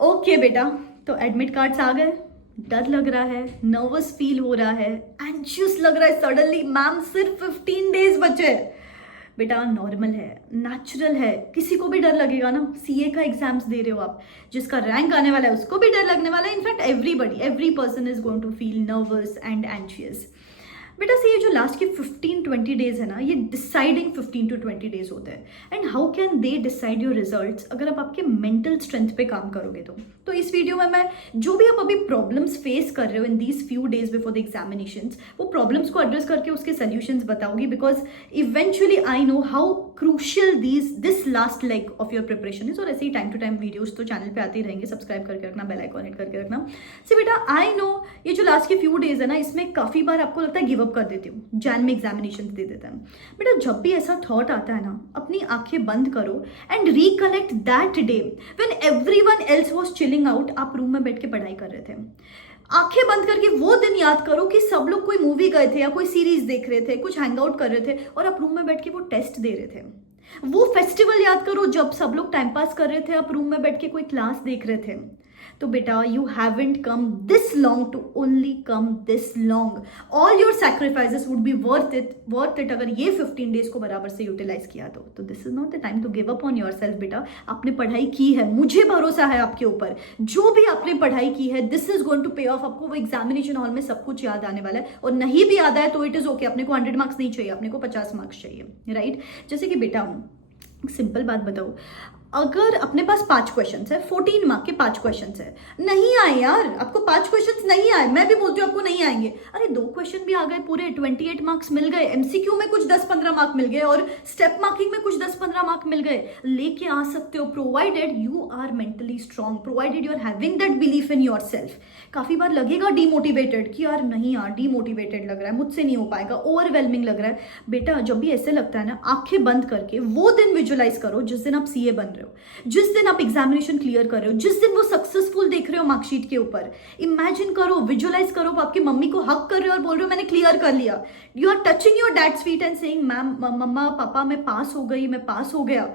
Okay बेटा, तो admit cards आ गए। डर लग रहा है, नर्वस फील हो रहा है, एंशियस लग रहा है सडनली। मैम सिर्फ 15 डेज बचे हैं। बेटा नॉर्मल है, नेचुरल है, किसी को भी डर लगेगा ना। सीए का एग्जाम्स दे रहे हो आप, जिसका रैंक आने वाला है उसको भी डर लगने वाला है। In fact every person is going to feel nervous and anxious. बेटा से ये जो लास्ट के 15-20 डेज है ना, ये डिसाइडिंग 15 to 20 डेज होते हैं। And how can they decide your results अगर आप आपके मेंटल स्ट्रेंथ पे काम करोगे तो इस वीडियो में मैं जो भी आप अभी प्रॉब्लम्स फेस कर रहे हो इन these few days before the examinations, वो प्रॉब्लम्स को एड्रेस करके उसके सोल्यूशंस बताऊंगी। Because eventually I know how crucial this last leg of your preparation is. और ऐसे ही टाइम टू टाइम वीडियोज तो चैनल पे आते ही रहेंगे। सब्सक्राइब करके रखना, बेल आइकॉन हिट करके रखना। सो बेटा आई नो ये जो लास्ट के फ्यू डेज है ना, इसमें काफी बार आपको लगता है गिव अप कर देती हूँ, जैन में एग्जामिनेशन दे देता है। बेटा जब भी ऐसा थॉट आता है ना, अपनी आंखें बंद करो and recollect that day when everyone else was chilling out. आप रूम में बैठ के पढ़ाई कर रहे थे। आंखें बंद करके वो दिन याद करो कि सब लोग कोई मूवी गए थे या कोई सीरीज देख रहे थे, कुछ हैंग आउट कर रहे थे और आप रूम में बैठ के वो टेस्ट दे रहे थे। वो फेस्टिवल याद करो जब सब लोग टाइम पास कर रहे थे, आप रूम में बैठ के कोई क्लास देख रहे थे। तो बेटा you haven't come this long to only come this long. All your sacrifices would be worth it अगर ये 15 डेज को बराबर से यूटिलाइज किया तो this is not the time to give up on yourself. बेटा आपने पढ़ाई की है, मुझे भरोसा है आपके ऊपर। जो भी आपने पढ़ाई की है, दिस इज गोइंग टू पे ऑफ। आपको वो एग्जामिनेशन हॉल में सब कुछ याद आने वाला है। और नहीं भी याद आए तो इट इज ओके। अपने को 100 मार्क्स नहीं चाहिए, अपने को 50 मार्क्स चाहिए, राइट? जैसे कि बेटा सिंपल बात बताओ, अगर अपने पास 5 क्वेश्चन है, 14 मार्क के 5 क्वेश्चन है, नहीं आए यार, आपको 5 क्वेश्चन नहीं आए, मैं भी बोलती हूँ आपको नहीं आएंगे। अरे 2 क्वेश्चन भी आ गए, पूरे 28 मार्क्स मिल गए। एमसीक्यू में कुछ 10-15 मार्क मिल गए और स्टेप मार्किंग में कुछ 10-15 मार्क मिल गए। लेके आ सकते हो, provided you are mentally strong, provided you are having that belief in yourself. काफी बार लगेगा डीमोटिवेटेड कि यार नहीं यार, डीमोटिवेटेड लग रहा है, मुझसे नहीं हो पाएगा, ओवरवेलमिंग लग रहा है। बेटा जब भी ऐसे लगता है ना, आंखें बंद करके वो दिन विजुअलाइज करो जिस दिन आप सीए बन रहे हो, जिस दिन आप एग्जामिनेशन क्लियर कर रहे हो, जिस दिन वो सक्सेसफुल देख रहे हो मार्कशीट के ऊपर। इमेजिन करो, विजुअलाइज करो, आपकी मम्मी को हक कर रहे हो और बोल रहे हो मैंने क्लियर कर लिया। You are touching your dad's feet and saying ma'am, मम्मा, पापा मैं पास हो गई, मैं पास हो गया।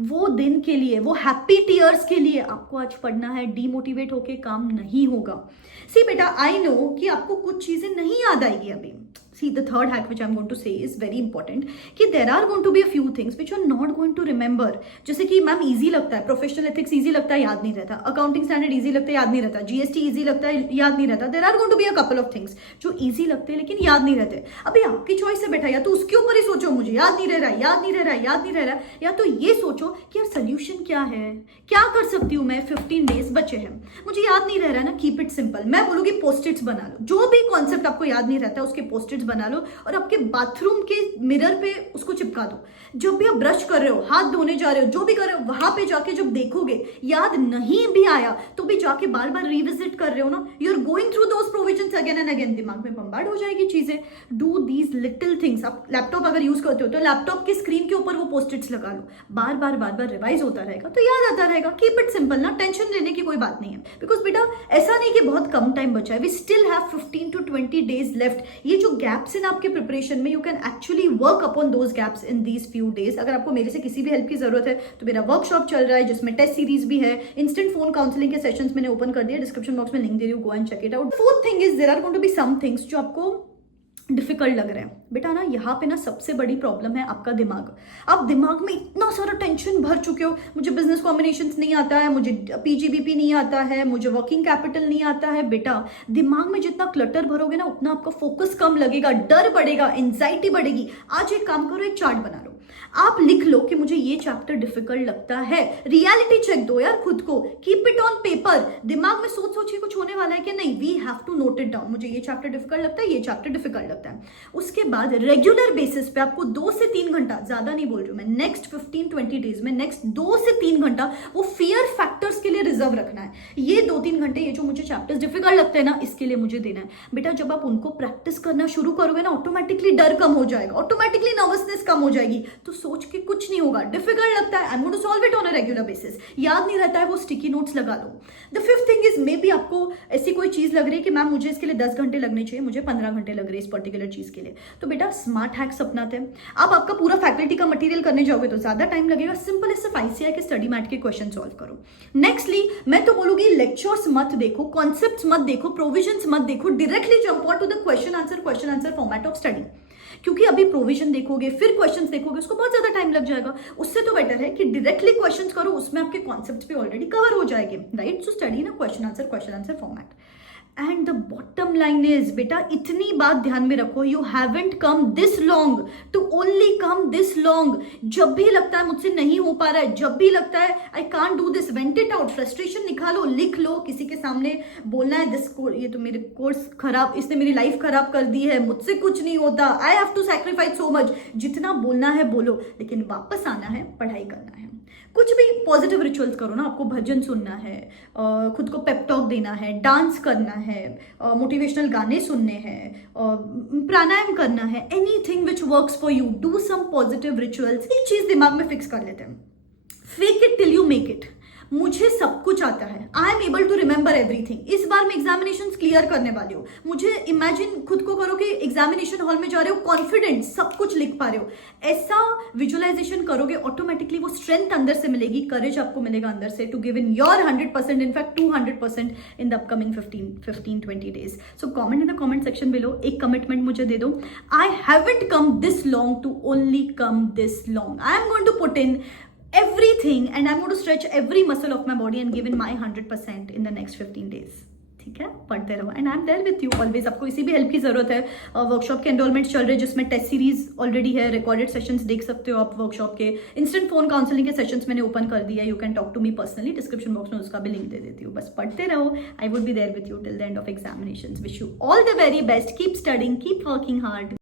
वो दिन के लिए, वो हैप्पी टीयर्स के लिए आपको आज पढ़ना है। डीमोटिवेट होके काम नहीं होगा। सी बेटा आई नो कि आपको कुछ चीजें नहीं याद आएगी अभी। See, the third hack which I'm going to say is very important कि there are going to be a few things which you're not going to remember। जैसे कि मैम इजी लगता है, प्रोफेशनल एथिक्स इजी लगता है, याद नहीं रहता। अकाउंटिंग स्टैंडर्ड इजी लगता है, याद नहीं रहता। जीएसटी इजी लगता है, याद नहीं रहता। There are going to be a couple of things जो इजी लगते हैं लेकिन याद नहीं रहते। अभी आपकी चॉइस है बेटा, या तो उसके ऊपर ही सोचो मुझे याद नहीं रह रहा है, याद नहीं रह रहा है, याद नहीं रह रहा है, या तो ये सोचो कि यार सोल्यूशन क्या है, क्या कर सकती हूँ मैं, 15 डेज बचे हैं, मुझे याद नहीं रह रहा है ना। Keep it simple. मैं बोलूंगी पोस्ट-इट्स बना लो, जो भी कॉन्सेप्ट आपको याद नहीं रहता है उसके पोस्ट-इट्स बना लो और आपके बाथरूम के मिरर पे उसको चिपका दो। जब भी आप ब्रश कर रहे हो, हाथ धोने जा रहे हो, जो भी कर रहे हो, वहां पे जाके जब देखोगे याद नहीं भी आया तो भी जाके बार बार रिविजिट कर रहे हो ना, you are going through those provisions again and again. दिमाग में बम्बार्ड हो जाएगी चीजें। Do these little things. आप लैपटॉप अगर यूज करते हो तो लैपटॉप की स्क्रीन के ऊपर वो पोस्ट-इट्स लगा लो। बार बार रिवाइज होता रहेगा तो याद आता रहेगा। कीप इट सिंपल ना, टेंशन लेने की कोई बात नहीं है। बिकॉज बेटा ऐसा नहीं कि बहुत कम टाइम बचा है, we still have 15 to 20 days left. ये जो गैप्स इन आपके प्रिपरेशन में, you can actually work upon those gaps in these few days. अगर आपको मेरे से किसी भी हेल्प की जरूरत है तो मेरा वर्कशॉप चल रहा है जिसमें टेस्ट सीरीज भी है। इंस्टेंट फोन काउंसलिंग के सेशंस मैंने ओपन कर दिया, डिस्क्रिप्शन बॉक्स में लिंक दे रही हूँ, go and check it out. Fourth thing is there are going to be some things जो आपको डिफिकल्ट लग रहे हैं। बेटा ना यहाँ पे ना सबसे बड़ी प्रॉब्लम है आपका दिमाग। आप दिमाग में इतना सारा टेंशन भर चुके हो, मुझे बिजनेस कॉम्बिनेशंस नहीं आता है, मुझे पीजीबीपी नहीं आता है, मुझे वर्किंग कैपिटल नहीं आता है। बेटा दिमाग में जितना क्लटर भरोगे ना उतना आपका फोकस कम लगेगा, डर बढ़ेगा, एंजाइटी बढ़ेगी। आज एक काम करो, एक चार्ट बना लो, आप लिख लो कि मुझे ये चैप्टर डिफिकल्ट लगता है। रियलिटी चेक दो यार खुद को, कीप इट ऑन पेपर। दिमाग में सोच सोच के कुछ होने वाला है कि नहीं, we have to note it down. मुझे ये चैप्टर डिफिकल्ट लगता है, ये चैप्टर डिफिकल्ट लगता है। उसके बाद रेगुलर बेसिस पे आपको 2 से 3 घंटा, ज्यादा नहीं बोल रही हूं मैं, नेक्स्ट 15-20 डेज में नेक्स्ट 2 से 3 घंटा वो फियर फैक्टर्स के लिए रिजर्व रखना है। ये 2-3 घंटे ये जो मुझे चैप्टर्स डिफिकल्ट लगते हैं ना, इसके लिए मुझे देना है। बेटा जब आप उनको प्रैक्टिस करना शुरू करोगे ना, ऑटोमेटिकली डर कम हो जाएगा, ऑटोमेटिकली नर्वसनेस कम हो जाएगी। तो सोच के कुछ नहीं होगा। डिफिकल्ट लगता है, I am going to solve it on a regular basis. याद नहीं रहता है, वो स्टिकी नोट्स लगा लो। The fifth thing is, maybe आपको ऐसी कोई चीज लग रही है कि मैम मुझे इसके लिए 10 घंटे लगने चाहिए, मुझे 15 घंटे लग रहे हैं इस पर्टिकुलर चीज के लिए। तो बेटा स्मार्ट हैक्स अपनाते हैं। आप आपका पूरा फैकल्टी का मटेरियल करने जाओगे तो ज्यादा टाइम लगेगा। सिंपल सिर्फ आईसीआई के स्टडी मैट के क्वेश्चन सॉल्व करो। नेक्स्टली मैं तो बोलूंगी लेक्चर्स मत देखो, कॉन्सेप्ट्स मत देखो, प्रोविजंस मत देखो, directly jump out to the question answer format of study. क्योंकि अभी प्रोविजन देखोगे फिर क्वेश्चंस देखोगे, उसको बहुत ज्यादा टाइम लग जाएगा। उससे तो बेटर है कि डायरेक्टली क्वेश्चंस करो, उसमें आपके कॉन्सेप्ट्स भी ऑलरेडी कवर हो जाएंगे, राइट? सो स्टडी ना question answer format. And the bottom line is, बेटा इतनी बात ध्यान में रखो, you haven't come this long to only come this long. जब भी लगता है मुझसे नहीं हो पा रहा है, जब भी लगता है I can't do this, went it out, frustration निकालो, लिख लो, किसी के सामने बोलना है दिस ये तो मेरे कोर्स खराब, इसने मेरी लाइफ खराब कर दी है, मुझसे कुछ नहीं होता, I have to sacrifice so much. जितना बोलना है बोलो, लेकिन वापस आना है, पढ़ाई करना है। कुछ भी पॉजिटिव रिचुअल्स करो ना, आपको भजन सुनना है, खुद को पेप टॉक देना है, डांस करना है, मोटिवेशनल गाने सुनने हैं, प्राणायाम करना है, anything which works for you, do some positive rituals. एक चीज दिमाग में फिक्स कर लेते हैं, fake it till you make it. मुझे सब कुछ आता है, I am able to remember everything. इस बार मैं एग्जामिनेशन क्लियर करने वाली हूँ। मुझे इमेजिन खुद को करो कि एग्जामिनेशन हॉल में जा रहे हो, कॉन्फिडेंट, सब कुछ लिख पा रहे हो। ऐसा विजुअलाइजेशन करोगे, ऑटोमेटिकली वो स्ट्रेंथ अंदर से मिलेगी, करेज आपको मिलेगा अंदर से to give in your 100%, in fact 200% in the upcoming 15-20 days. So comment in the comment section below, एक कमिटमेंट मुझे दे दो, I haven't come this long to only come this long. I am going to put in everything and I'm going to stretch every muscle of my body and give in my 100% in the next 15 days. ठीक है, पढ़ते रहो and I am there with you always. आपको इसी भी help की जरूरत है, वर्कशॉप के एनरोलमेंट चल रहे जिसमें टेस्ट सीरीज ऑलरेडी है, रिकॉर्डेड सेशंस देख सकते हो आप वर्कशॉप के, इंस्टेंट फोन काउंसलिंग के सेशंस मैंने ओपन कर दिया, you can talk to me personally, description box में उसका भी लिंक दे देती हूँ। बस पढ़ते रहो, I would be there with you till the end of examinations. Wish you all the very best, keep studying, keep working hard.